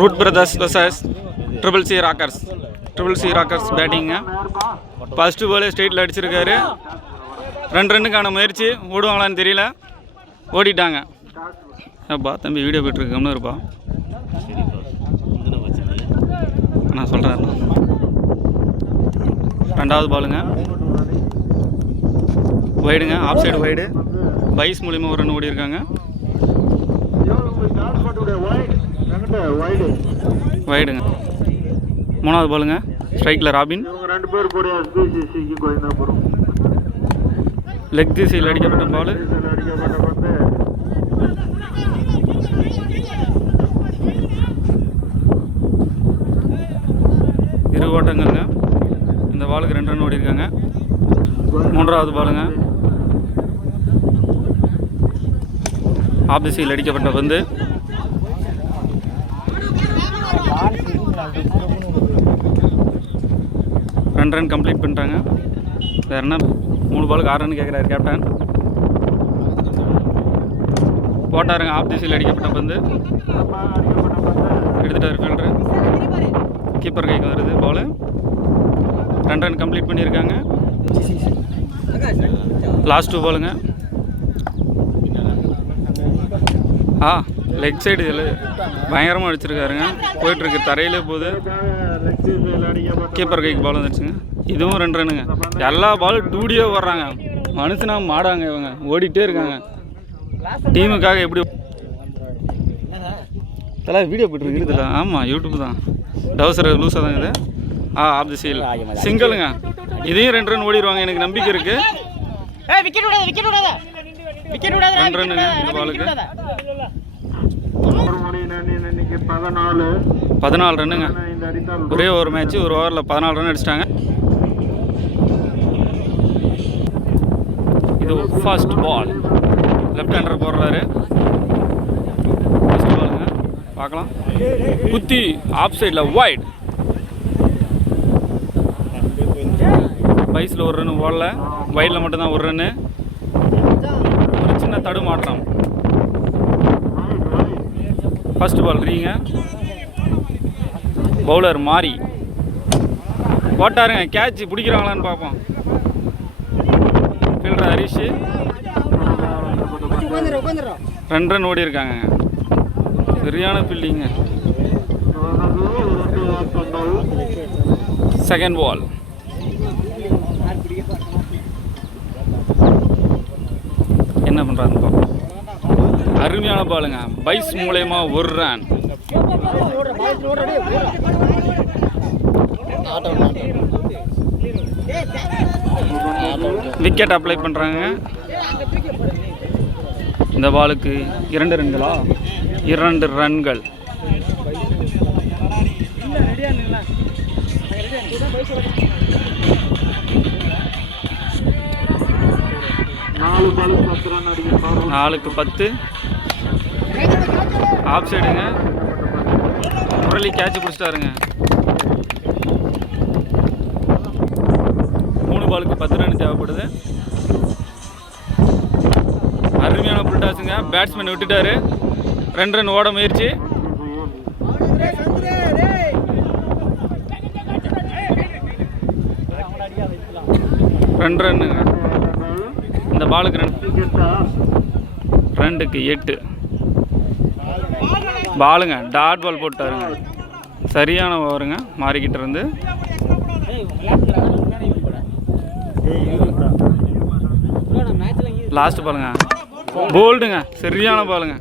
Root Brothers vs Triple C Rockers பேட்டிங்க. First ball ஸ்ட்ரெயிட்டில் அடிச்சிருக்காரு. 2 ரன்னுக்கான முயற்சி, ஓடுவாங்களான்னு தெரியல, ஓடிட்டாங்க. அப்பா தம்பி வீடியோ போய்ட்டுருக்கோம்னு இருப்பா, நான் சொல்கிறேன். 2வது பாலுங்க, வைடுங்க, ஆஃப் சைடு வைடு. பைஸ் மூலிமா ஒரு ரன் ஓடி இருக்காங்க. வைடுங்க. 3வது பாலுங்க, ஸ்ட்ரைக்கில் ராபின். லெக் திசையில் அடிக்கப்பட்ட பால். இரு ஓட்டங்கள்ங்க. இந்த பாலுக்கு 2 ரன் ஓடி இருக்காங்க. 3வது பாலுங்க, ஆஃப் திசையில் அடிக்கப்பட்ட பந்து. ரெண்டு ரன் கம்ப்ளீட் பண்ணிட்டாங்க. வேறு என்ன, 3 பாலுக்கு 6 ரன் கேட்குறாரு கேப்டன். போட்டாருங்க, ஆஃப் திசையில் அடிக்கப்பட்ட பந்து. எடுத்துட்டார் ஃபீல்டரு. கீப்பர் கைக்கு வருது பால். 2 ரன் கம்ப்ளீட் பண்ணியிருக்காங்க. லாஸ்ட் 2 பாலுங்க. லெக் சைடு பயங்கரமாக அடிச்சிருக்காருங்க. போயிட்டுருக்கு, தரையிலே போகுது. கீப்பர் கைக்கு பால் வந்துடுச்சுங்க. இதுவும் 2 ரன்னுங்க. எல்லா பாலும் 2Dயே வர்றாங்க. மனுஷனா மாடாங்க இவங்க, ஓடிட்டே இருக்காங்க. டீமுக்காக எப்படி தலை வீடியோ போய்ட்டுருக்கு இருக்குதுல்ல? ஆமாம், யூடியூப் தான். டவுசர் லூஸாக தாங்க இது. ஆஃப் தி சீல் சிங்கிளுங்க. இதையும் 2 ரன் ஓடிடுவாங்க, எனக்கு நம்பிக்கை இருக்குது. 2 ரன்னுங்க இந்த பாலுக்கு. 14 ரன்னுங்க. ஒரே ஒரு மேட்ச்சு, ஒரு ஓவரில் 14 ரன் அடிச்சிட்டாங்க. இது ஃபர்ஸ்ட் பால். லெஃப்ட் ஹேண்டர் போடுறாரு. ஃபர்ஸ்ட் பாலுங்க, பார்க்கலாம். குத்தி ஆஃப் சைடில் வைட். பைஸில் ஒரு ரன் ஓடல, வைடில் மட்டும்தான் ஒரு ரன்னு. ஒரு சின்ன தடுமாற்றம். First ball ரீங்க. பவுலர் மாறி போட்டாருங்க. கேட்ச் பிடிக்கிறாங்களான்னு பார்ப்போம். ஃபீல்டர் ஹரிஷ். 2 ரன் ஓடி இருக்காங்க. சரியான ஃபீல்டிங்க. Second ball. என்ன பண்ணுறாருன்னு பார்ப்போம். அருமையான பாலுங்க. பைஸ் மூலயமா ஒரு ரன். விக்கெட் அப்ளை பண்ணுறாங்க. இந்த பாலுக்கு 2 ரன்களா? 2 ரன்கள். நாலுக்கு 10. ஆஃப் சைடுங்க. முரளி கேட்ச் பிடிச்சிட்டாருங்க. 3 பாலுக்கு 10 ரன் தேவைப்படுது. அருமையான புல் டாஸுங்க. பேட்ஸ்மேன் விட்டுட்டாரு. 2 ரன் ஓட முயற்சி. ரெண்டு ரன்னுங்க. இந்த பாலுக்கு 2க்கு 8. பாலுங்க டாட் பால் போட்டாருங்க. சரியான ஓவருங்க மாறிக்கிட்டு இருந்து. லாஸ்ட் பாலுங்க, போல்டுங்க. சரியான பாலுங்க.